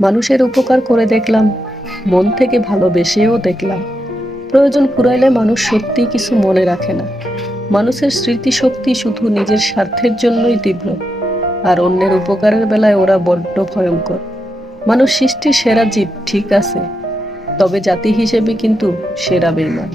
মানুষের উপকার করে দেখলাম, মন থেকে ভালোবেসেও দেখলাম। প্রয়োজন ফুরাইলে মানুষ সত্যিই কিছু মনে রাখে না। মানুষের স্মৃতিশক্তি শুধু নিজের স্বার্থের জন্যই তীব্র, আর অন্যের উপকারের বেলায় ওরা বড্ড ভয়ঙ্কর। মানুষ সৃষ্টির সেরা জীব ঠিক আছে, তবে জাতি হিসেবে কিন্তু সেরা বেঈমান।